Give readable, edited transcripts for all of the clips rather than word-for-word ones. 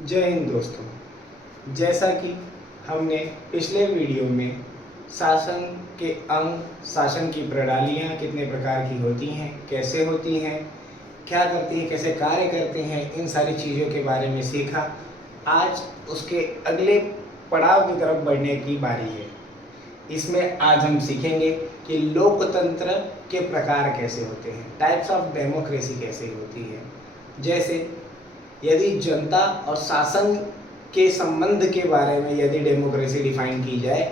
जय हिंद दोस्तों। जैसा कि हमने पिछले वीडियो में शासन के अंग, शासन की प्रणालियाँ कितने प्रकार की होती हैं, कैसे होती हैं, क्या करती हैं, कैसे कार्य करते हैं, इन सारी चीज़ों के बारे में सीखा। आज उसके अगले पड़ाव की तरफ बढ़ने की बारी है। इसमें आज हम सीखेंगे कि लोकतंत्र के प्रकार कैसे होते हैं, टाइप्स ऑफ डेमोक्रेसी कैसे होती है। जैसे यदि जनता और शासन के संबंध के बारे में यदि डेमोक्रेसी डिफाइन की जाए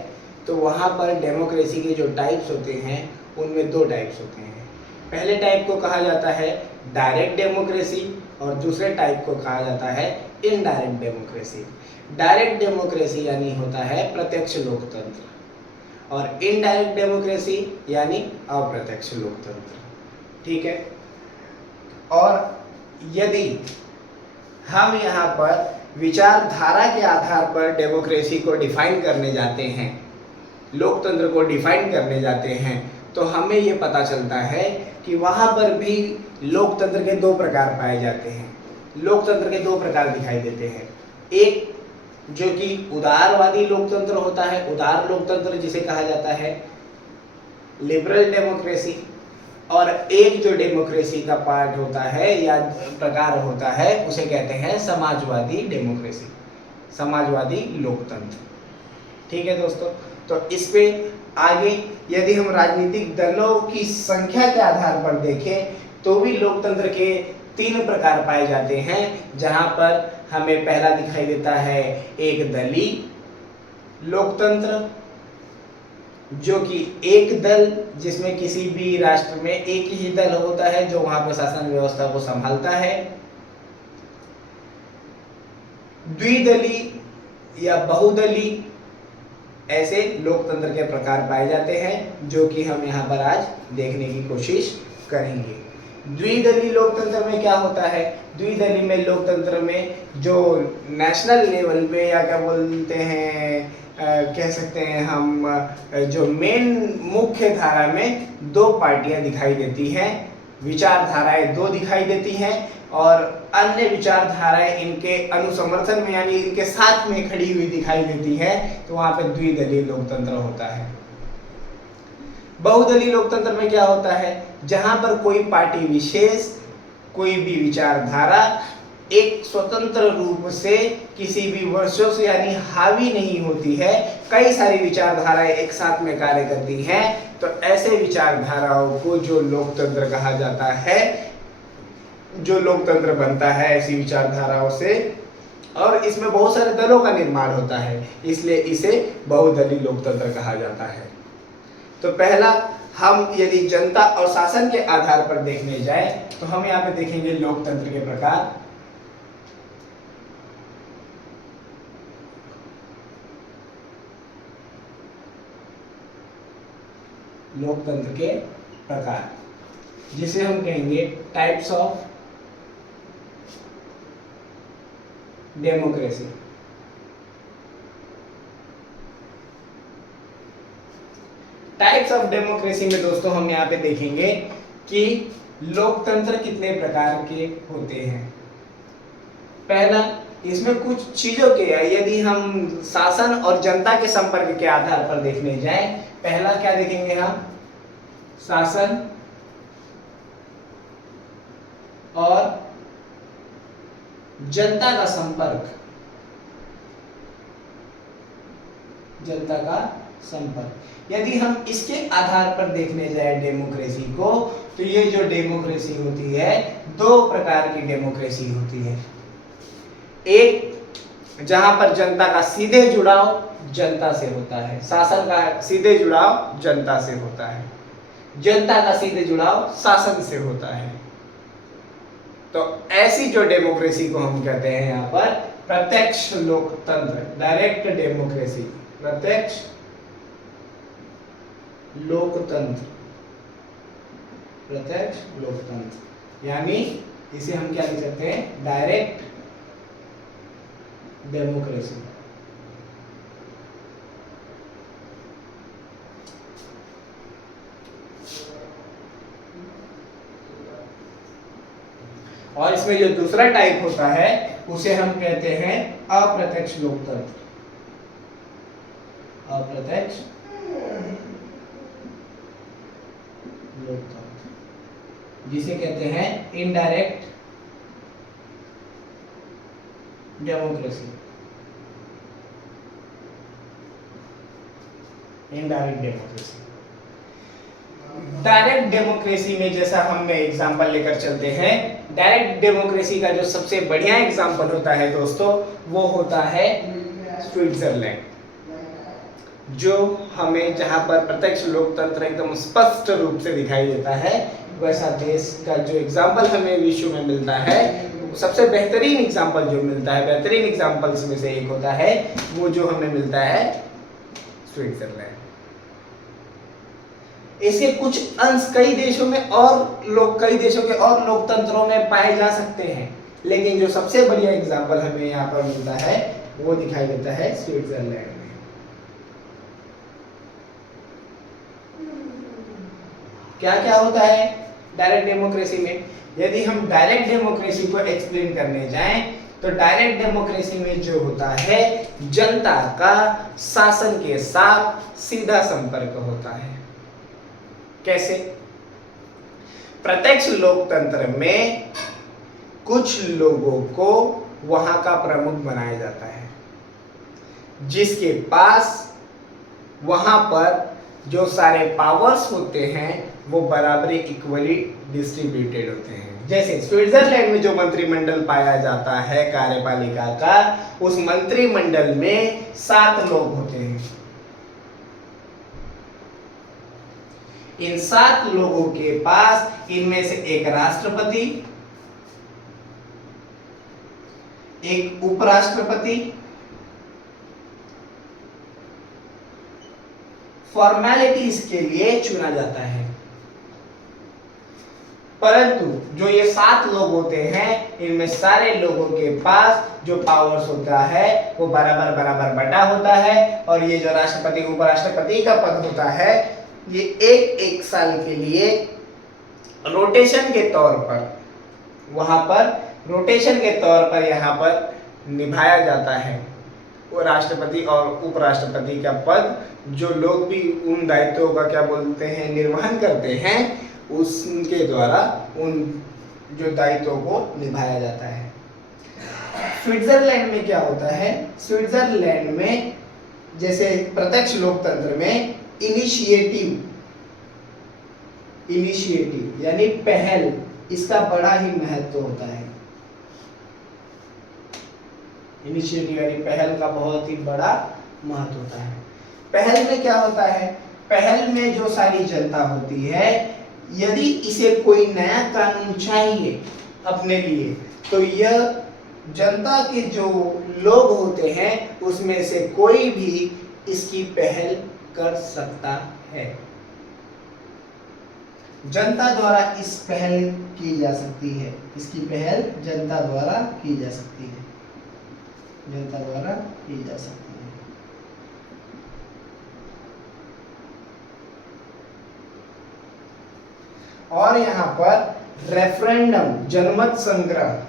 तो वहाँ पर डेमोक्रेसी के जो टाइप्स होते हैं उनमें दो टाइप्स होते हैं। पहले टाइप को कहा जाता है डायरेक्ट डेमोक्रेसी और दूसरे टाइप को कहा जाता है इनडायरेक्ट डेमोक्रेसी। डायरेक्ट डेमोक्रेसी यानी होता है प्रत्यक्ष लोकतंत्र और इनडायरेक्ट डेमोक्रेसी यानी अप्रत्यक्ष लोकतंत्र। ठीक है। और यदि हम यहाँ पर विचारधारा के आधार पर डेमोक्रेसी को डिफाइन करने जाते हैं, लोकतंत्र को डिफाइन करने जाते हैं, तो हमें ये पता चलता है कि वहाँ पर भी लोकतंत्र के दो प्रकार पाए जाते हैं। लोकतंत्र के दो प्रकार दिखाई देते हैं। एक जो कि उदारवादी लोकतंत्र होता है, उदार लोकतंत्र जिसे कहा जाता है लिबरल डेमोक्रेसी, और एक जो डेमोक्रेसी का पार्ट होता है या प्रकार होता है उसे कहते हैं समाजवादी डेमोक्रेसी, समाजवादी लोकतंत्र। ठीक है दोस्तों। तो इस पे आगे यदि हम राजनीतिक दलों की संख्या के आधार पर देखें तो भी लोकतंत्र के तीन प्रकार पाए जाते हैं, जहां पर हमें पहला दिखाई देता है एक दलीय लोकतंत्र, जो कि एक दल जिसमें किसी भी राष्ट्र में एक ही दल होता है जो वहां पर शासन व्यवस्था को संभालता है। द्विदलीय या बहुदलीय ऐसे लोकतंत्र के प्रकार पाए जाते हैं, जो कि हम यहाँ पर आज देखने की कोशिश करेंगे। द्विदलीय लोकतंत्र में क्या होता है? द्विदलीय में लोकतंत्र में जो नेशनल लेवल पे या क्या बोलते हैं कह सकते हैं हम, जो मेन मुख्य धारा में दो पार्टियां दिखाई देती हैं, विचारधाराएं दो दिखाई देती हैं और अन्य विचारधाराएं इनके अनुसमर्थन में यानी इनके साथ में खड़ी हुई दिखाई देती हैं, तो वहां पे द्विदलीय लोकतंत्र होता है। बहुदलीय लोकतंत्र में क्या होता है? जहां पर कोई पार्टी विशेष, कोई भी विचारधारा एक स्वतंत्र रूप से किसी भी वर्षों से यानी हावी नहीं होती है, कई सारी विचारधाराएं एक साथ में कार्य करती हैं, तो ऐसे विचारधाराओं को जो लोकतंत्र कहा जाता है, जो लोकतंत्र बनता है ऐसी विचारधाराओं से, और इसमें बहुत सारे दलों का निर्माण होता है, इसलिए इसे बहुदलीय लोकतंत्र कहा जाता है। तो पहला हम यदि जनता और शासन के आधार पर देखने जाए तो हम यहाँ पे देखेंगे लोकतंत्र के प्रकार। लोकतंत्र के प्रकार जिसे हम कहेंगे types of democracy. Types of democracy में दोस्तों हम यहाँ पे देखेंगे कि लोकतंत्र कितने प्रकार के होते हैं। पहला, इसमें कुछ चीजों के यदि हम शासन और जनता के संपर्क के आधार पर देखने जाएं, पहला क्या देखेंगे हम? शासन और जनता का संपर्क, जनता का संपर्क। यदि हम इसके आधार पर देखने जाए डेमोक्रेसी को, तो ये जो डेमोक्रेसी होती है दो प्रकार की डेमोक्रेसी होती है। एक जहां पर जनता का सीधे जुड़ाव जनता से होता है, शासन का सीधे जुड़ाव जनता से होता है, जनता का सीधे जुड़ाव शासन से होता है। तो ऐसी जो डेमोक्रेसी को हम कहते हैं यहाँ पर प्रत्यक्ष लोकतंत्र, डायरेक्ट डेमोक्रेसी, प्रत्यक्ष लोकतंत्र, प्रत्यक्ष लोकतंत्र, यानी इसे हम क्या लिख सकते हैं? Direct democracy. और इसमें जो दूसरा टाइप होता है उसे हम कहते हैं अप्रत्यक्ष लोकतंत्र। अप्रत्यक्ष लोकतंत्र, जिसे कहते हैं indirect democracy. Indirect democracy. Direct democracy में जैसा हम एग्जांपल लेकर चलते हैं, डायरेक्ट डेमोक्रेसी का जो सबसे बढ़िया एग्जांपल होता है दोस्तों, वो होता है स्विट्जरलैंड, जो हमें जहां पर प्रत्यक्ष लोकतंत्र एकदम स्पष्ट रूप से दिखाई देता है, वैसा देश का जो एग्जांपल हमें विश्व में मिलता है, सबसे बेहतरीन एग्जांपल जो मिलता है, बेहतरीन एग्जांपल्स में से एक होता है, वो जो हमें मिलता है स्विट्जरलैंड। ऐसे कुछ अंश कई देशों में और कई देशों के और लोकतंत्रों में पाए जा सकते हैं, लेकिन जो सबसे बढ़िया एग्जांपल हमें यहाँ पर मिलता है वो दिखाई देता है स्विट्जरलैंड में। क्या क्या होता है डायरेक्ट डेमोक्रेसी में? यदि हम डायरेक्ट डेमोक्रेसी को एक्सप्लेन करने जाएं, तो डायरेक्ट डेमोक्रेसी में जो होता है, जनता का शासन के साथ सीधा संपर्क होता है। कैसे? प्रत्यक्ष लोकतंत्र में कुछ लोगों को वहां का प्रमुख बनाया जाता है, जिसके पास वहां पर जो सारे पावर्स होते हैं वो बराबरी इक्वली डिस्ट्रीब्यूटेड होते हैं। जैसे स्विट्जरलैंड में जो मंत्रिमंडल पाया जाता है कार्यपालिका का, उस मंत्रिमंडल में 7 लोग होते हैं। इन 7 लोगों के पास इनमें से एक राष्ट्रपति, एक उपराष्ट्रपति, फॉर्मेलिटीज के लिए चुना जाता है। परंतु जो ये 7 लोग होते हैं, इनमें सारे लोगों के पास जो पावर्स होता है वो बराबर बराबर बटा होता है, और ये जो राष्ट्रपति उपराष्ट्रपति का पद होता है, ये एक साल के लिए रोटेशन के तौर पर, वहां पर रोटेशन के तौर पर यहाँ पर निभाया जाता है। वो राष्ट्रपति और उपराष्ट्रपति का पद, जो लोग भी उन दायित्वों का क्या बोलते हैं निर्वहन करते हैं, उसके द्वारा उन जो दायित्वों को निभाया जाता है। स्विट्जरलैंड में क्या होता है? स्विट्जरलैंड में जैसे प्रत्यक्ष लोकतंत्र में इनिशिएटिव यानी पहल, इसका बड़ा ही महत्व होता है। इनिशिएटिव यानी पहल का बहुत ही बड़ा महत्व होता है। पहल में क्या होता है? पहल में जो सारी जनता होती है, यदि इसे कोई नया कानून चाहिए अपने लिए, तो यह जनता के जो लोग होते हैं उसमें से कोई भी इसकी पहल कर सकता है। जनता द्वारा इस पहल की जा सकती है, इसकी पहल जनता द्वारा की जा सकती है, जनता द्वारा की जा सकती है। और यहाँ पर रेफरेंडम, जनमत संग्रह,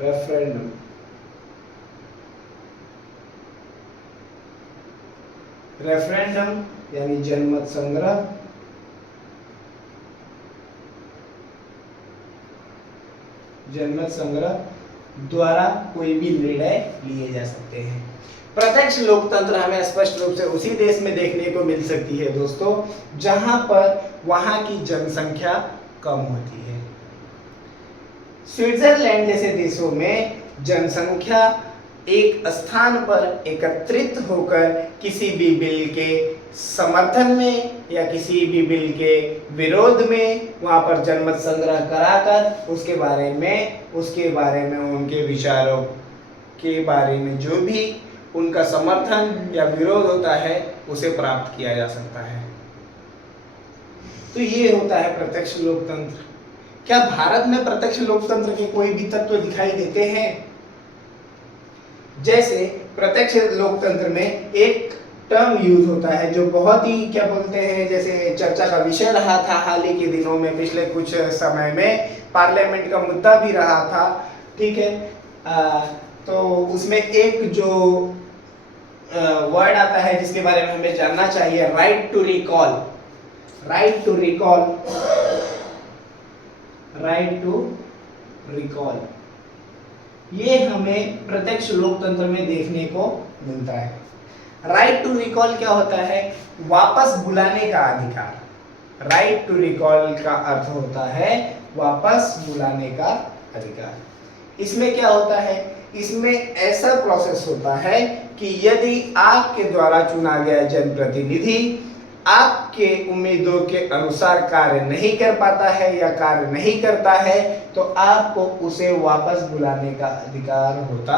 रेफरेंडम, रेफरेंडम यानी जनमत संग्रह, जनमत संग्रह द्वारा कोई भी निर्णय लिए जा सकते हैं। प्रत्यक्ष लोकतंत्र हमें स्पष्ट रूप से उसी देश में देखने को मिल सकती है दोस्तों, जहां पर वहां की जनसंख्या कम होती है। स्विट्जरलैंड जैसे देशों में जनसंख्या एक स्थान पर एकत्रित होकर किसी भी बिल के समर्थन में या किसी भी बिल के विरोध में वहां पर जनमत संग्रह कराकर उसके बारे में उनके विचारों के बारे में जो भी उनका समर्थन या विरोध होता है उसे प्राप्त किया जा सकता है। तो ये होता है प्रत्यक्ष लोकतंत्र। क्या भारत में प्रत्यक्ष लोकतंत्र के कोई भी तत्व दिखाई देते हैं? जैसे प्रत्यक्ष लोकतंत्र में एक टर्म यूज होता है जो बहुत ही क्या बोलते हैं, जैसे चर्चा का विषय रहा था हाल ही के दिनों में, पिछले कुछ समय में पार्लियामेंट का मुद्दा भी रहा था, ठीक है। तो उसमें एक जो वर्ड आता है जिसके बारे में हमें जानना चाहिए, right to recall. Right to recall, right to recall, ये हमें प्रत्यक्ष लोकतंत्र में देखने को मिलता है। राइट टू रिकॉल क्या होता है? वापस बुलाने का अधिकार। राइट टू रिकॉल का अर्थ होता है वापस बुलाने का अधिकार। इसमें क्या होता है? इसमें ऐसा प्रोसेस होता है कि यदि आपके द्वारा चुना गया जनप्रतिनिधि आपके उम्मीदों के अनुसार कार्य नहीं कर पाता है या कार्य नहीं करता है, तो आपको उसे वापस बुलाने का अधिकार होता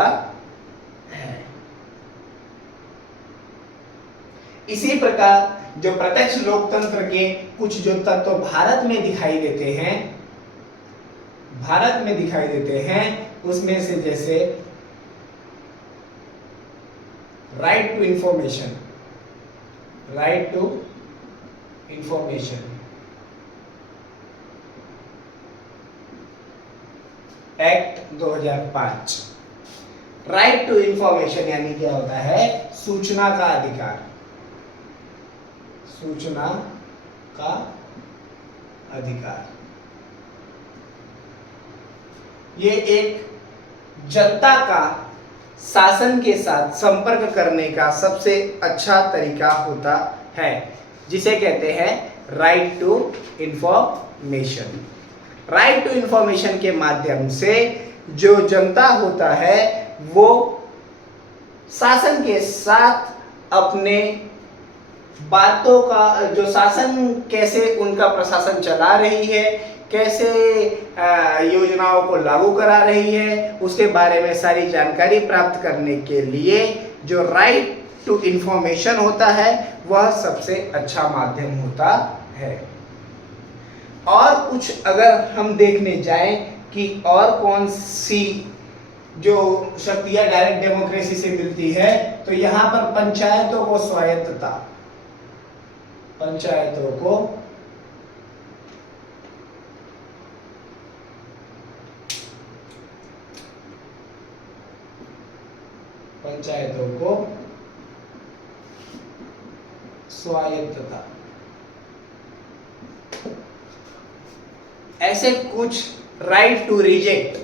है। इसी प्रकार जो प्रत्यक्ष लोकतंत्र के कुछ जो तत्व भारत में दिखाई देते हैं, उसमें से जैसे right to information, right to information act 2005। Right to information यानी क्या होता है? सूचना का अधिकार, सूचना का अधिकार। ये एक जनता का शासन के साथ संपर्क करने का सबसे अच्छा तरीका होता है, जिसे कहते हैं right to information. Right to information के माध्यम से जो जनता होता है वो शासन के साथ अपने बातों का, जो शासन कैसे उनका प्रशासन चला रही है, कैसे योजनाओं को लागू करा रही है, उसके बारे में सारी जानकारी प्राप्त करने के लिए जो राइट टू इंफॉर्मेशन होता है वह सबसे अच्छा माध्यम होता है। और कुछ अगर हम देखने जाएं कि और कौन सी जो शक्तियां डायरेक्ट डेमोक्रेसी से मिलती है, तो यहाँ पर पंचायतों को स्वायत्तता, पंचायतों को स्वायत्तता, ऐसे कुछ राइट टू रिजेक्ट,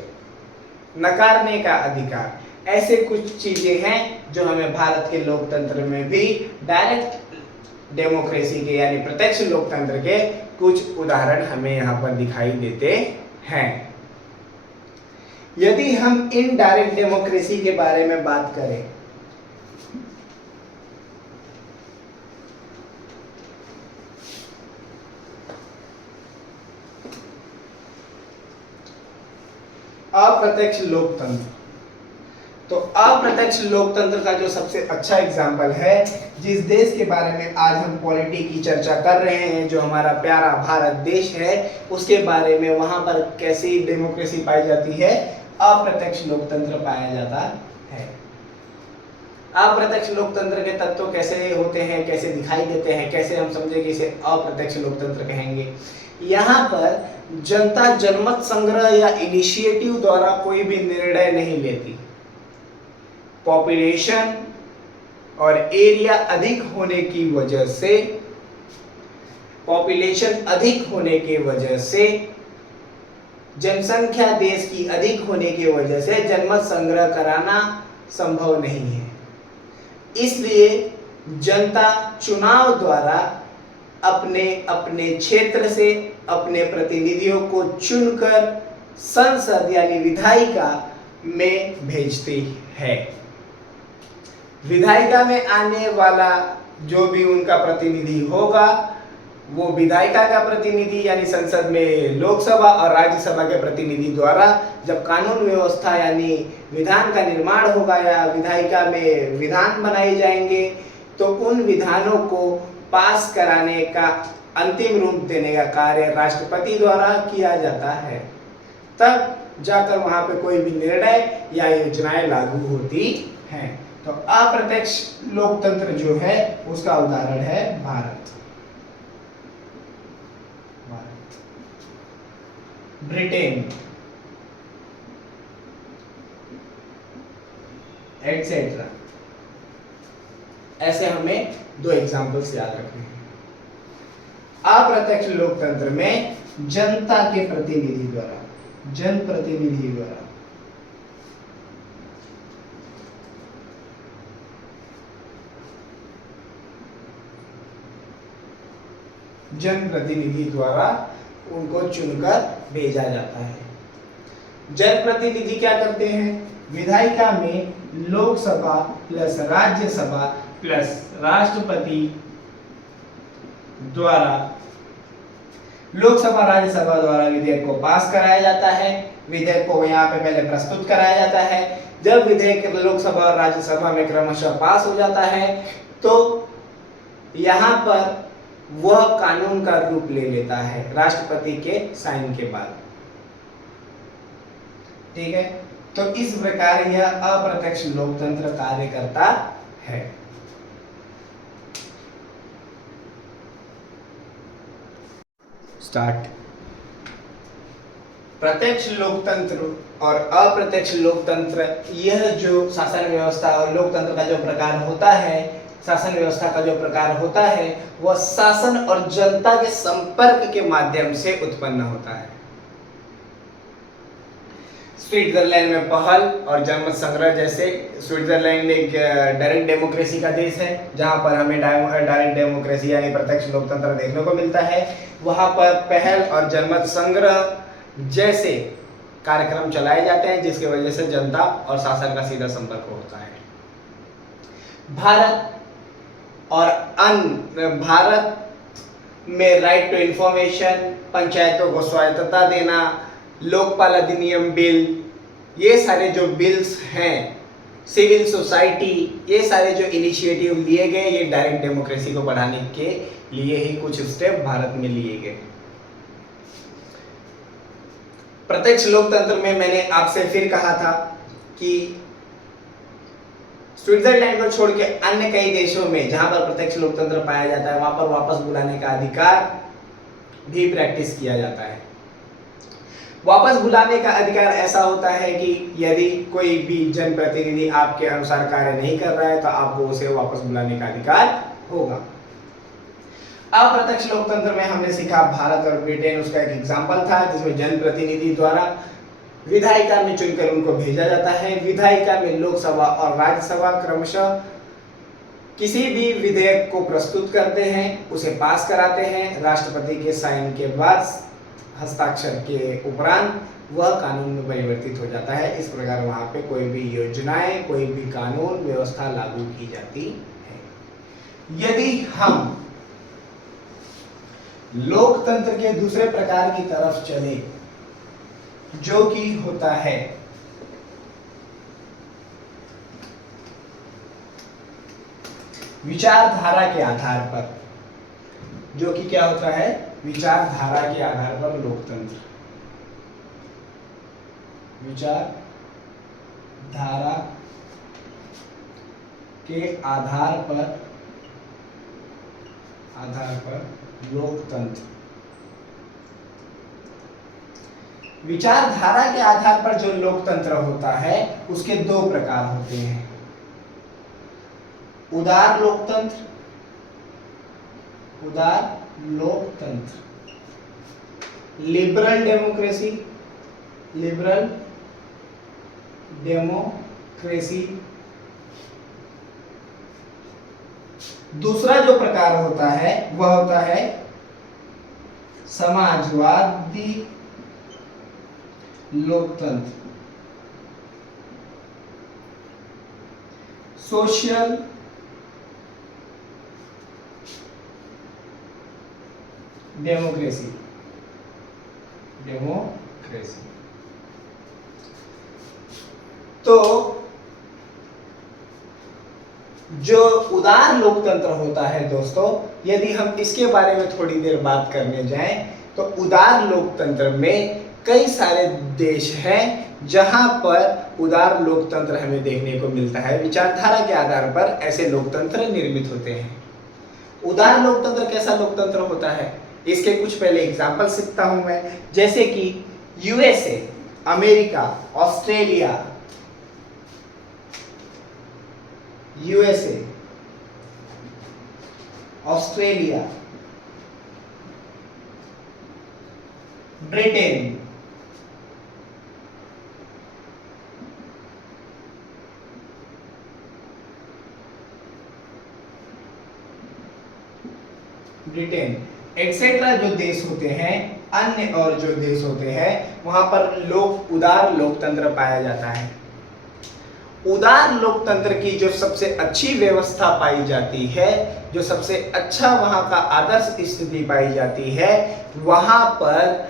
नकारने का अधिकार, ऐसे कुछ चीजें हैं जो हमें भारत के लोकतंत्र में भी डायरेक्ट डेमोक्रेसी के यानी प्रत्यक्ष लोकतंत्र के कुछ उदाहरण हमें यहाँ पर दिखाई देते हैं। यदि हम इनडायरेक्ट डेमोक्रेसी के बारे में बात करें, अप्रत्यक्ष लोकतंत्र, तो अप्रत्यक्ष लोकतंत्र का जो सबसे अच्छा एग्जाम्पल है, जिस देश के बारे में आज हम पॉलिटी की चर्चा कर रहे हैं, जो हमारा प्यारा भारत देश है, उसके बारे में वहां पर कैसी डेमोक्रेसी पाई जाती है? अप्रत्यक्ष लोकतंत्र पाया जाता है। अप्रत्यक्ष लोकतंत्र के तत्व कैसे होते हैं, कैसे दिखाई देते हैं, कैसे हम समझे कि इसे अप्रत्यक्ष लोकतंत्र कहेंगे? यहाँ पर जनता जनमत संग्रह या इनिशिएटिव द्वारा कोई भी निर्णय नहीं लेती। पॉपुलेशन और एरिया अधिक होने की वजह से, पॉपुलेशन अधिक होने की वजह से, जनसंख्या देश की अधिक होने की वजह से जनमत संग्रह कराना संभव नहीं है। इसलिए जनता चुनाव द्वारा अपने अपने क्षेत्र से अपने प्रतिनिधियों को चुनकर संसद यानी विधायिका में भेजती है। विधायिका में आने वाला जो भी उनका प्रतिनिधि होगा, वो विधायिका का प्रतिनिधि यानी संसद में लोकसभा और राज्यसभा के प्रतिनिधि द्वारा जब कानून व्यवस्था यानी विधान का निर्माण होगा या विधायिका में विधान बनाए जाएंगे, तो उन विधानों को पास कराने का, अंतिम रूप देने का कार्य राष्ट्रपति द्वारा किया जाता है। तब जाकर वहां पे कोई भी निर्णय या योजनाएं लागू होती हैं। तो अप्रत्यक्ष लोकतंत्र जो है उसका उदाहरण है भारत, ब्रिटेन, एटसेट्रा। ऐसे हमें दो एग्जाम्पल्स याद रखने हैं। अप्रत्यक्ष लोकतंत्र में जनता के प्रतिनिधि द्वारा, जनप्रतिनिधि द्वारा जनप्रतिनिधि द्वारा उनको चुनकर भेजा जाता है। जनप्रतिनिधि क्या करते हैं? विधायिका में लोकसभा प्लस राज्यसभा प्लस राष्ट्रपति द्वारा, लोकसभा राज्यसभा द्वारा विधेयक को पास कराया जाता है। विधेयक को यहाँ पे पहले प्रस्तुत कराया जाता है। जब विधेयक लोकसभा और राज्यसभा में क्रमशः पास हो जाता है तो यहाँ पर वह कानून का रूप ले लेता है राष्ट्रपति के साइन के बाद। ठीक है, तो इस प्रकार यह अप्रत्यक्ष लोकतंत्र कार्य करता है। स्टार्ट। प्रत्यक्ष लोकतंत्र और अप्रत्यक्ष लोकतंत्र, यह जो शासन व्यवस्था और लोकतंत्र का जो प्रकार होता है, शासन व्यवस्था का जो प्रकार होता है, वह शासन और जनता के संपर्क के माध्यम से उत्पन्न होता है। स्विट्जरलैंड में पहल और जनमत संग्रह जैसे, स्विट्जरलैंड एक डायरेक्ट डेमोक्रेसी का देश है जहां पर हमें डायरेक्ट डेमोक्रेसी यानी प्रत्यक्ष लोकतंत्र देखने को मिलता है। वहां पर पहल और जनमत संग्रह जैसे कार्यक्रम चलाए जाते हैं जिसकी वजह से जनता और शासन का सीधा संपर्क होता है। भारत में राइट टू इंफॉर्मेशन, पंचायतों को स्वायत्तता देना, लोकपाल अधिनियम बिल, ये सारे जो बिल्स हैं, सिविल सोसाइटी, ये सारे जो इनिशिएटिव लिए गए, ये डायरेक्ट डेमोक्रेसी को बढ़ाने के लिए ही कुछ स्टेप भारत में लिए गए। प्रत्यक्ष लोकतंत्र में मैंने आपसे फिर कहा था कि स्विट्जरलैंड को छोड़ के अन्य कई देशों में जहां पर प्रत्यक्ष लोकतंत्र पाया जाता है वहां पर वापस बुलाने का अधिकार भी प्रैक्टिस किया जाता है। वापस बुलाने का अधिकार ऐसा होता है कि यदि कोई भी जनप्रतिनिधि आपके अनुसार कार्य नहीं कर रहा है तो आपको उसे वापस बुलाने का अधिकार होगा। अप्रत्यक्ष लोकतंत्र में हमने सीखा भारत और ब्रिटेन, उसका एक एग्जाम्पल था जिसमें जनप्रतिनिधि द्वारा विधायिका में चुनकर उनको भेजा जाता है। विधायिका में लोकसभा और राज्यसभा क्रमशः किसी भी विधेयक को प्रस्तुत करते हैं, उसे पास कराते हैं। राष्ट्रपति के साइन के बाद, हस्ताक्षर के उपरांत वह कानून में परिवर्तित हो जाता है। इस प्रकार वहां पे कोई भी योजनाएं, कोई भी कानून व्यवस्था लागू की जाती है। यदि हम लोकतंत्र के दूसरे प्रकार की तरफ चले जो कि होता है विचारधारा के आधार पर, जो कि क्या होता है? विचारधारा के आधार पर लोकतंत्र, विचारधारा के आधार पर लोकतंत्र। विचारधारा के आधार पर जो लोकतंत्र होता है उसके दो प्रकार होते हैं। उदार लोकतंत्र, लिबरल डेमोक्रेसी, दूसरा जो प्रकार होता है वह होता है समाजवादी लोकतंत्र, सोशल डेमोक्रेसी। तो जो उदार लोकतंत्र होता है दोस्तों, यदि हम इसके बारे में थोड़ी देर बात करने जाएं तो उदार लोकतंत्र में कई सारे देश हैं जहां पर उदार लोकतंत्र हमें देखने को मिलता है। विचारधारा के आधार पर ऐसे लोकतंत्र निर्मित होते हैं। उदार लोकतंत्र कैसा लोकतंत्र होता है, इसके कुछ पहले एग्जाम्पल सीखता हूं मैं। जैसे कि USA, America, Australia, USA, Australia, Britain, etcetera जो देश होते हैं, अन्य और जो देश होते हैं, वहां पर उदार लोकतंत्र पाया जाता है। उदार लोकतंत्र की जो सबसे अच्छी व्यवस्था पाई जाती है, जो सबसे अच्छा वहां का आदर्श स्थिति पाई जाती है, वहां पर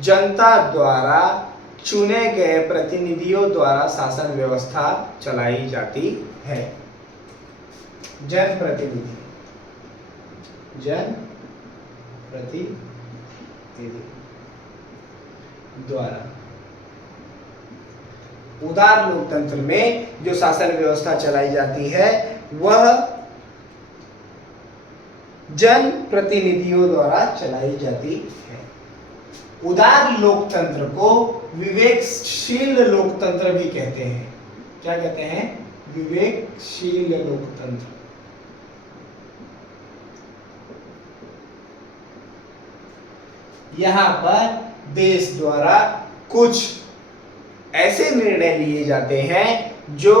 जनता द्वारा चुने गए प्रतिनिधियों द्वारा शासन व्यवस्था चलाई जाती है। जनप्रतिनिधि द्वारा उदार लोकतंत्र में जो शासन व्यवस्था चलाई जाती है वह जन प्रतिनिधियों द्वारा चलाई जाती है। उदार लोकतंत्र को विवेकशील लोकतंत्र भी कहते हैं। क्या कहते हैं? विवेकशील लोकतंत्र। यहां पर देश द्वारा कुछ ऐसे निर्णय लिए जाते हैं जो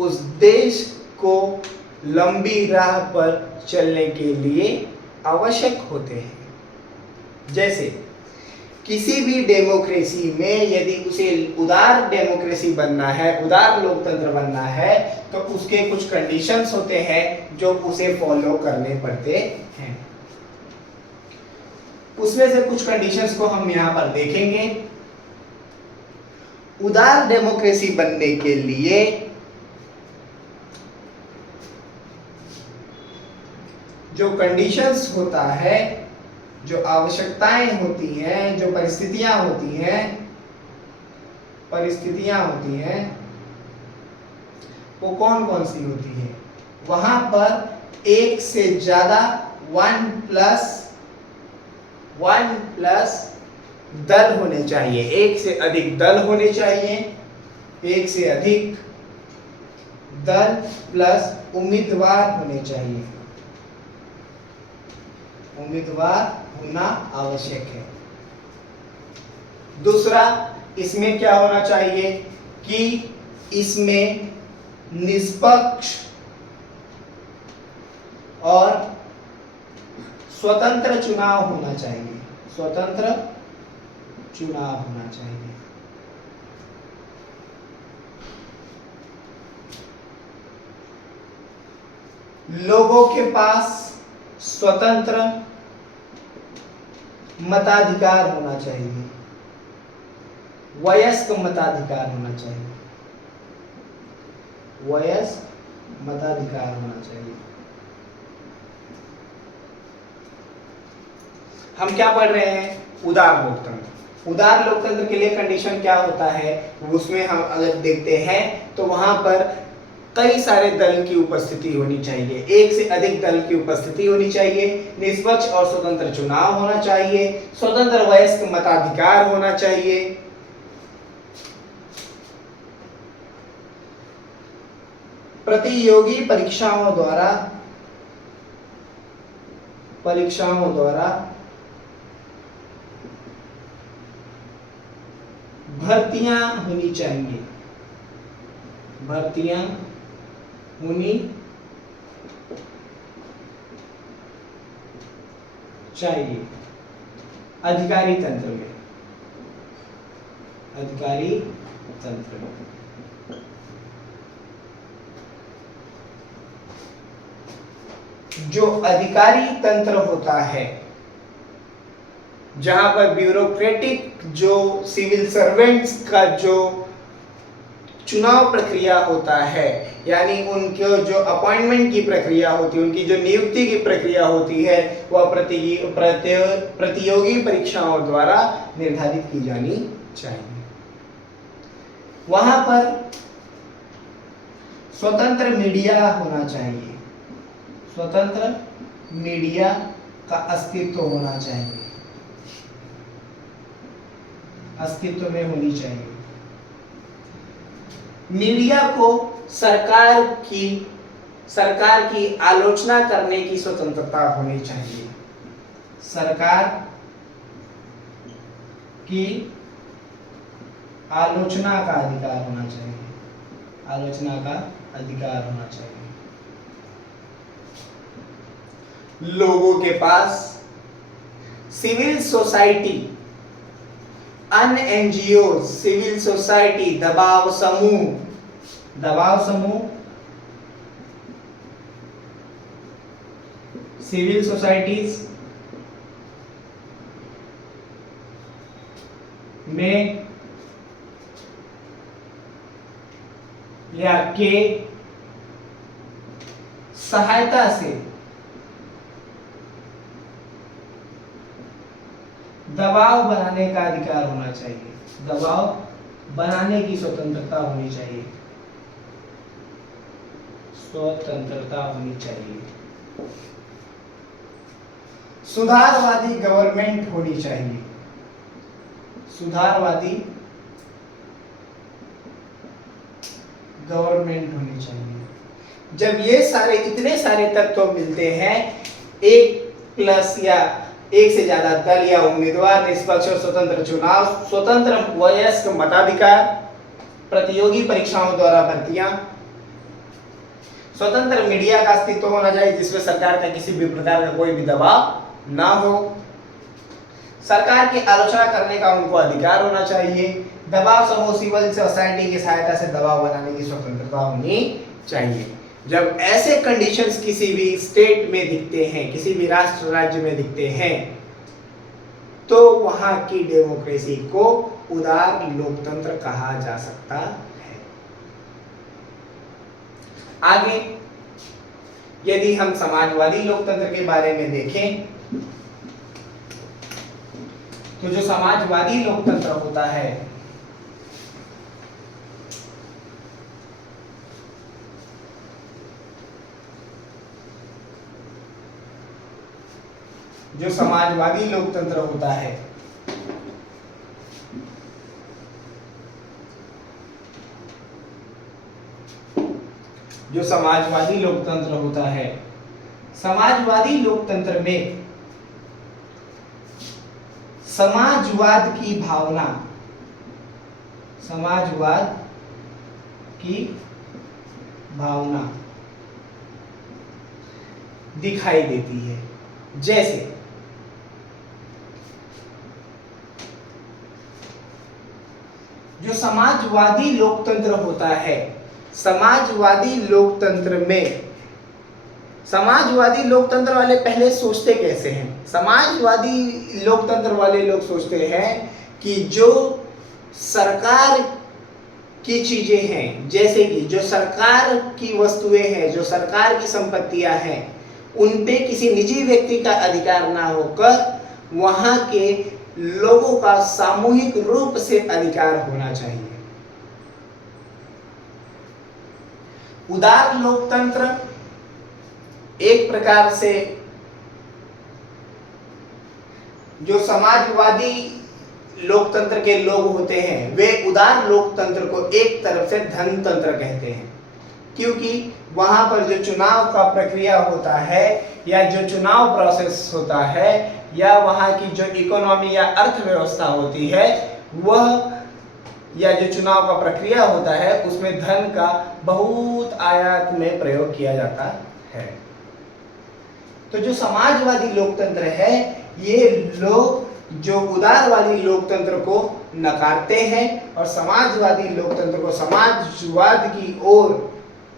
उस देश को लंबी राह पर चलने के लिए आवश्यक होते हैं। जैसे किसी भी डेमोक्रेसी में यदि उसे उदार डेमोक्रेसी बनना है, उदार लोकतंत्र बनना है, तो उसके कुछ कंडीशंस होते हैं जो उसे फॉलो करने पड़ते हैं। उसमें से कुछ कंडीशंस को हम यहां पर देखेंगे। उदार डेमोक्रेसी बनने के लिए जो कंडीशंस होता है, जो आवश्यकताएं होती हैं, जो परिस्थितियां होती हैं, वो कौन कौन सी होती है? वहां पर एक से ज्यादा 1+ दल होने चाहिए, एक से अधिक दल होने चाहिए, एक से अधिक दल प्लस उम्मीदवार होने चाहिए। उम्मीदवार होना आवश्यक है। दूसरा, इसमें क्या होना चाहिए कि इसमें निष्पक्ष और स्वतंत्र चुनाव होना चाहिए। स्वतंत्र चुनाव होना चाहिए। लोगों के पास स्वतंत्र मताधिकार होना चाहिए। वयस्क मताधिकार होना चाहिए। वयस्क मताधिकार होना चाहिए। हम क्या पढ़ रहे हैं? उदार लोकतंत्र। उदार लोकतंत्र के लिए कंडीशन क्या होता है, उसमें हम अगर देखते हैं तो वहां पर कई सारे दल की उपस्थिति होनी चाहिए, एक से अधिक दल की उपस्थिति होनी चाहिए, निष्पक्ष और स्वतंत्र चुनाव होना चाहिए, स्वतंत्र वयस्क मताधिकार होना चाहिए, प्रतियोगी परीक्षाओं द्वारा भर्तियां होनी चाहिए। भर्तियां होनी चाहिए अधिकारी तंत्र में। अधिकारी तंत्र में जो अधिकारी तंत्र होता है, जहां पर ब्यूरोक्रेटिक जो सिविल सर्वेंट्स का जो चुनाव प्रक्रिया होता है, यानी उनके जो अपॉइंटमेंट की प्रक्रिया होती है, उनकी जो नियुक्ति की प्रक्रिया होती है, वह प्रतियोगी परीक्षाओं द्वारा निर्धारित की जानी चाहिए। वहां पर स्वतंत्र मीडिया होना चाहिए, स्वतंत्र मीडिया का अस्तित्व होना चाहिए, अस्तित्व में होनी चाहिए। मीडिया को सरकार की आलोचना करने की स्वतंत्रता होनी चाहिए, सरकार की आलोचना का अधिकार होना चाहिए, आलोचना का अधिकार होना चाहिए। लोगों के पास सिविल सोसाइटी, अन्य एनजीओ, सिविल सोसाइटी, दबाव समूह, सिविल सोसाइटीज में या के सहायता से दबाव बनाने का अधिकार होना चाहिए, दबाव बनाने की स्वतंत्रता होनी चाहिए, स्वतंत्रता होनी चाहिए। सुधारवादी गवर्नमेंट होनी चाहिए, सुधारवादी गवर्नमेंट होनी चाहिए। जब ये इतने सारे तत्व मिलते हैं, एक प्लस या एक से ज्यादा दल या उम्मीदवार, निष्पक्ष और स्वतंत्र चुनाव, स्वतंत्र वयस्क मताधिकार, प्रतियोगी परीक्षाओं द्वारा भर्तियां, स्वतंत्र मीडिया का अस्तित्व होना चाहिए जिसमें सरकार का किसी भी प्रकार का कोई भी दबाव ना हो, सरकार की आलोचना करने का उनको अधिकार होना चाहिए, दबाव समूह, सिविल सोसाइटी की सहायता से दबाव बनाने की स्वतंत्रता होनी चाहिए। जब ऐसे कंडीशंस किसी भी स्टेट में दिखते हैं, किसी भी राष्ट्र राज्य में दिखते हैं, तो वहां की डेमोक्रेसी को उदार लोकतंत्र कहा जा सकता है। आगे यदि हम समाजवादी लोकतंत्र के बारे में देखें, तो जो समाजवादी लोकतंत्र होता है, जो समाजवादी लोकतंत्र होता है, जो समाजवादी लोकतंत्र होता है, समाजवादी लोकतंत्र में समाजवाद की भावना, समाजवाद की भावना दिखाई देती है। जैसे जो समाजवादी लोकतंत्र होता है, समाजवादी लोकतंत्र में, समाजवादी लोकतंत्र वाले पहले सोचते कैसे हैं? समाजवादी लोकतंत्र वाले लोग सोचते हैं कि जो सरकार की चीजें हैं, जैसे कि जो सरकार की वस्तुएं हैं, जो सरकार की संपत्तियां हैं, उन पे किसी निजी व्यक्ति का अधिकार ना होकर वहां के लोगों का सामूहिक रूप से अधिकार होना चाहिए। उदार लोकतंत्र एक प्रकार से जो समाजवादी लोकतंत्र के लोग होते हैं, वे उदार लोकतंत्र को एक तरफ से धनतंत्र कहते हैं, क्योंकि वहां पर जो चुनाव का प्रक्रिया होता है या जो चुनाव प्रोसेस होता है या वहां की जो इकोनॉमी या अर्थव्यवस्था होती है, वह या जो चुनाव का प्रक्रिया होता है उसमें धन का बहुत आयात में प्रयोग किया जाता है। तो जो समाजवादी लोकतंत्र है, ये लोग जो उदारवादी लोकतंत्र को नकारते हैं और समाजवादी लोकतंत्र को समाजवाद की ओर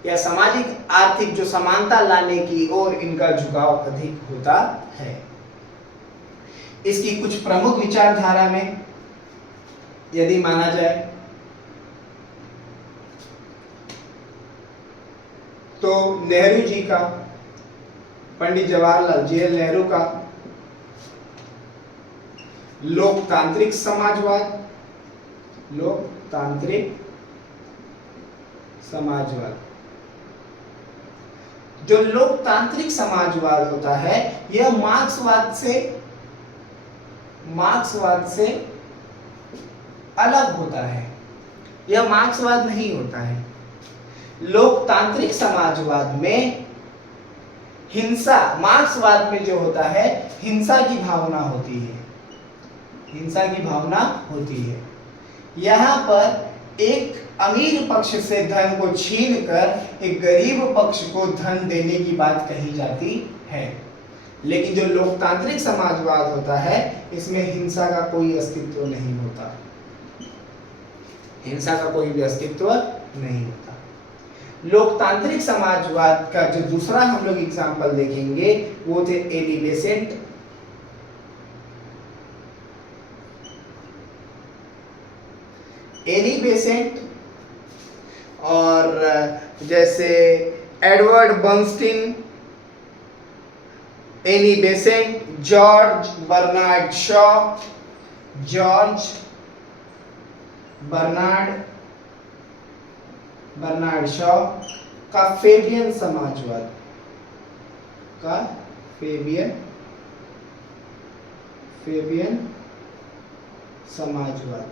या सामाजिक आर्थिक जो समानता लाने की ओर इनका झुकाव अधिक होता है। इसकी कुछ प्रमुख विचारधारा में यदि माना जाए तो नेहरू जी का, पंडित जवाहरलाल नेहरू का लोकतांत्रिक समाजवाद, लोकतांत्रिक समाजवाद। जो लोकतांत्रिक समाजवाद होता है यह मार्क्सवाद से अलग होता है, यह मार्क्सवाद नहीं होता है। लोकतांत्रिक समाजवाद में हिंसा, मार्क्सवाद में जो होता है हिंसा की भावना होती है, हिंसा की भावना होती है। यहाँ पर एक अमीर पक्ष से धन को छीनकर एक गरीब पक्ष को धन देने की बात कही जाती है। लेकिन जो लोकतांत्रिक समाजवाद होता है इसमें हिंसा का कोई अस्तित्व नहीं होता, हिंसा का कोई भी अस्तित्व नहीं होता। लोकतांत्रिक समाजवाद का जो दूसरा हम लोग एग्जाम्पल देखेंगे वो थे एली बेसेंट, एली बेसेंट और जैसे एडवर्ड बर्नस्टीन, एली Besant, George Bernard Shaw, George Bernard Shaw का फेबियन समाजवाद, का फेबियन समाजवाद।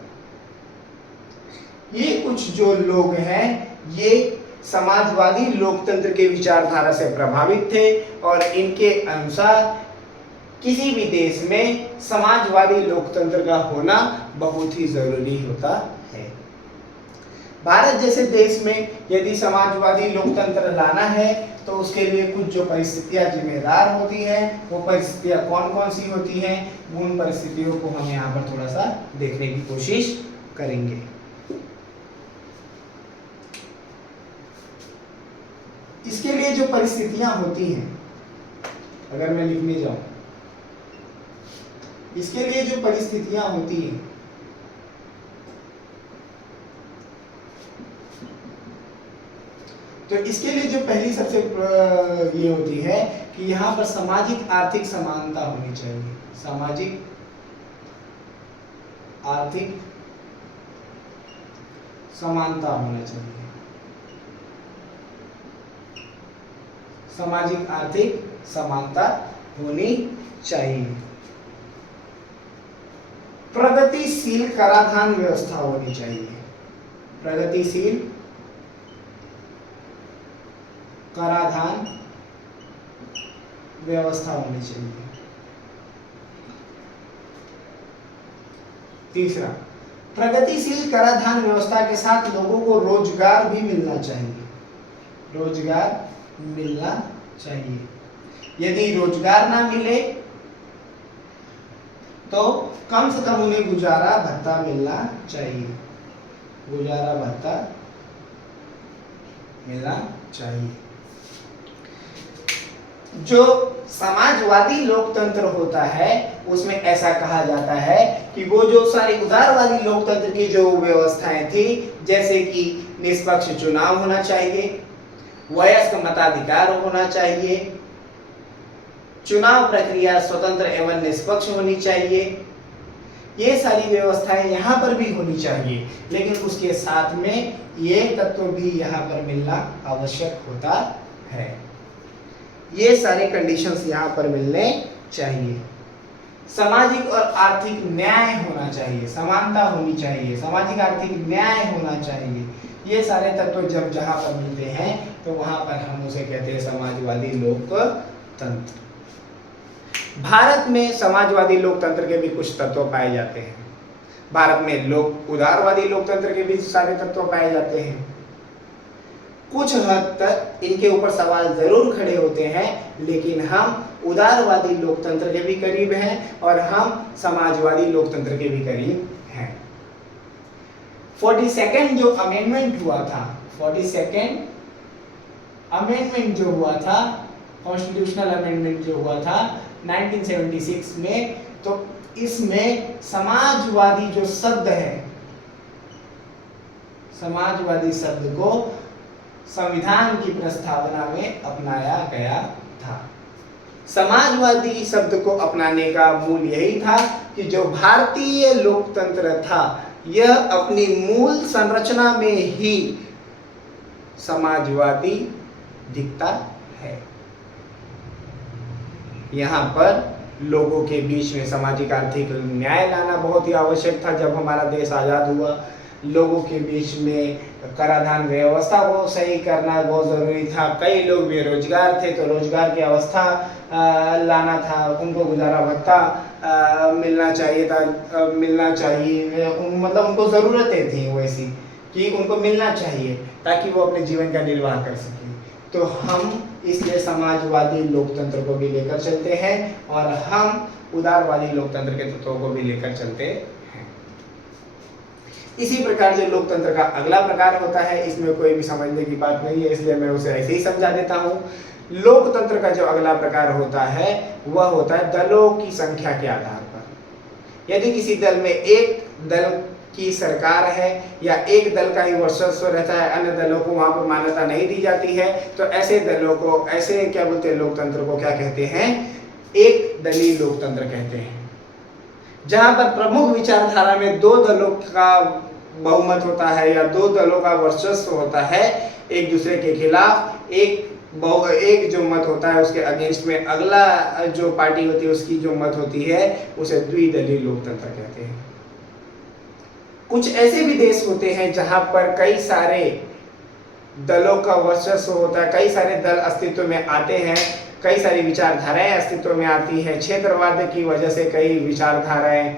ये कुछ जो लोग हैं ये समाजवादी लोकतंत्र के विचारधारा से प्रभावित थे और इनके अनुसार किसी भी देश में समाजवादी लोकतंत्र का होना बहुत ही जरूरी होता है। भारत जैसे देश में यदि समाजवादी लोकतंत्र लाना है तो उसके लिए कुछ जो परिस्थितियां जिम्मेदार होती हैं, वो परिस्थितियां कौन कौन सी होती हैं, उन परिस्थितियों को हम यहाँ पर थोड़ा सा देखने की कोशिश करेंगे। इसके लिए जो परिस्थितियां होती हैं, अगर मैं लिखने जाऊं, इसके लिए जो परिस्थितियां होती हैं तो इसके लिए जो पहली सबसे ये होती है कि यहाँ पर सामाजिक आर्थिक समानता होनी चाहिए, सामाजिक आर्थिक समानता होना चाहिए, सामाजिक आर्थिक समानता होनी चाहिए। प्रगतिशील कराधान व्यवस्था होनी चाहिए, प्रगतिशील कराधान व्यवस्था होनी चाहिए। तीसरा, प्रगतिशील कराधान व्यवस्था के साथ लोगों को रोजगार भी मिलना चाहिए, रोजगार मिलना चाहिए। यदि रोजगार ना मिले तो कम से कम उन्हें गुजारा भत्ता मिलना चाहिए, गुजारा भत्ता मिलना चाहिए। जो समाजवादी लोकतंत्र होता है उसमें ऐसा कहा जाता है कि वो जो सारी उदारवादी लोकतंत्र की जो व्यवस्थाएं थी, जैसे कि निष्पक्ष चुनाव होना चाहिए, वयस्क मताधिकार होना चाहिए, चुनाव प्रक्रिया स्वतंत्र एवं निष्पक्ष होनी चाहिए, ये सारी व्यवस्थाएं यहाँ पर भी होनी चाहिए। लेकिन उसके साथ में ये तत्व भी यहाँ पर मिलना आवश्यक होता है, ये सारे कंडीशंस यहाँ पर मिलने चाहिए। सामाजिक और आर्थिक न्याय होना चाहिए, समानता होनी चाहिए, सामाजिक आर्थिक न्याय होना चाहिए। ये सारे तत्व जब जहाँ पर मिलते हैं तो वहां पर हम उसे कहते हैं समाजवादी लोकतंत्र। भारत में समाजवादी लोकतंत्र के भी कुछ तत्व पाए जाते हैं, भारत में उदारवादी लोकतंत्र के भी सारे तत्व पाए जाते हैं। कुछ हद तक इनके ऊपर सवाल जरूर खड़े होते हैं, लेकिन हम उदारवादी लोकतंत्र के भी करीब हैं और हम समाजवादी लोकतंत्र के भी करीब हैं। 42nd जो अमेंडमेंट हुआ था, 42nd अमेंडमेंट जो हुआ था, कॉन्स्टिट्यूशनल अमेंडमेंट जो हुआ था 1976 में, तो इसमें समाजवादी जो शब्द है, समाजवादी शब्द को संविधान की प्रस्तावना में अपनाया गया था। समाजवादी शब्द को अपनाने का मूल यही था कि जो भारतीय लोकतंत्र था यह अपनी मूल संरचना में ही समाजवादी दिखता है। यहाँ पर लोगों के बीच में सामाजिक आर्थिक न्याय लाना बहुत ही आवश्यक था। जब हमारा देश आज़ाद हुआ, लोगों के बीच में कराधान व्यवस्था को सही करना बहुत ज़रूरी था। कई लोग बेरोजगार थे तो रोजगार की अवस्था लाना था, उनको गुजारा भत्ता मिलना चाहिए था, मतलब उनको ज़रूरतें थी वैसी कि उनको मिलना चाहिए ताकि वो अपने जीवन का निर्वाह कर सकें। तो हम इसलिए समाजवादी लोकतंत्र को भी लेकर चलते हैं और हम उदारवादी लोकतंत्र के तत्वों को भी लेकर चलते हैं। इसी प्रकार जो लोकतंत्र का अगला प्रकार होता है, इसमें कोई भी समझने की बात नहीं है, इसलिए मैं उसे ऐसे ही समझा देता हूँ। लोकतंत्र का जो अगला प्रकार होता है वह होता है दलों की संख्या के आधार पर। यदि किसी दल में एक दल की सरकार है या एक दल का ही वर्चस्व रहता है, अन्य दलों को वहां पर मान्यता नहीं दी जाती है, तो ऐसे दलों को, ऐसे क्या बोलते हैं, लोकतंत्र को क्या कहते हैं, एक दलीय लोकतंत्र कहते हैं। जहां पर प्रमुख विचारधारा में दो दलों का बहुमत होता है या दो दलों का वर्चस्व होता है एक दूसरे के खिलाफ, एक जो मत होता है उसके अगेंस्ट में अगला जो पार्टी होती है उसकी जो मत होती है उसे द्विदलीय लोकतंत्र कहते हैं। कुछ ऐसे भी देश होते हैं जहां पर कई सारे दलों का वर्चस्व होता है, कई सारे दल अस्तित्व में आते हैं, कई सारी विचारधाराएं अस्तित्व में आती हैं। क्षेत्रवाद की वजह से कई विचारधाराएं,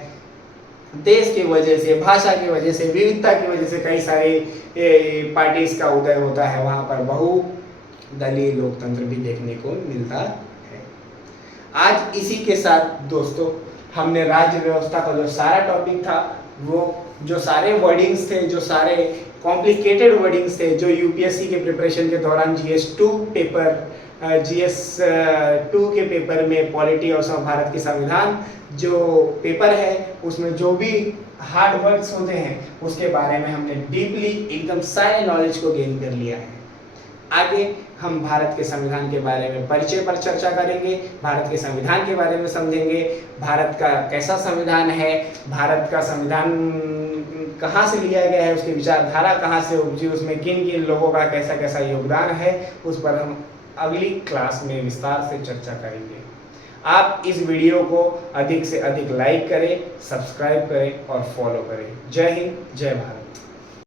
देश की वजह से, भाषा की वजह से, विविधता की वजह से कई सारी पार्टीज का उदय होता है। वहां पर बहुदलीय लोकतंत्र भी देखने को मिलता है। आज इसी के साथ दोस्तों हमने राज्य व्यवस्था का जो सारा टॉपिक था, वो जो सारे वर्डिंग्स थे, जो सारे कॉम्प्लिकेटेड वर्डिंग्स थे, जो यूपीएससी के प्रिपरेशन के दौरान GS2 के पेपर में पॉलिटी और भारत की संविधान जो पेपर है उसमें जो भी हार्ड वर्ड्स होते हैं उसके बारे में हमने डीपली एकदम सारे नॉलेज को गेन कर लिया है। आगे हम भारत के संविधान के बारे में परिचय पर चर्चा करेंगे, भारत के संविधान के बारे में समझेंगे, भारत का कैसा संविधान है, भारत का संविधान कहाँ से लिया गया है, उसकी विचारधारा कहाँ से उपजी, उसमें किन किन लोगों का कैसा कैसा योगदान है, उस पर हम अगली क्लास में विस्तार से चर्चा करेंगे। आप इस वीडियो को अधिक से अधिक लाइक करें, सब्सक्राइब करें और फॉलो करें। जय हिंद, जय भारत।